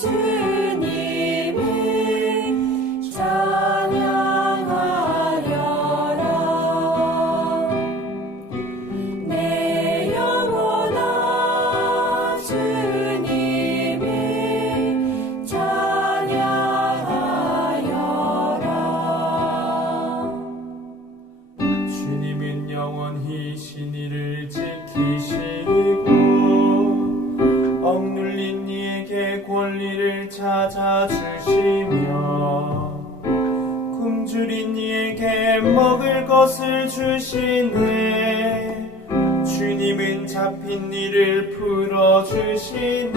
주님을 찬양하여라. 내 영혼아 주님을 찬양하여라. 주님은 영원히 신이를 찾아주시며 굶주린 이에게 먹을 것을 주시네. 주님은 잡힌 이를 풀어주시네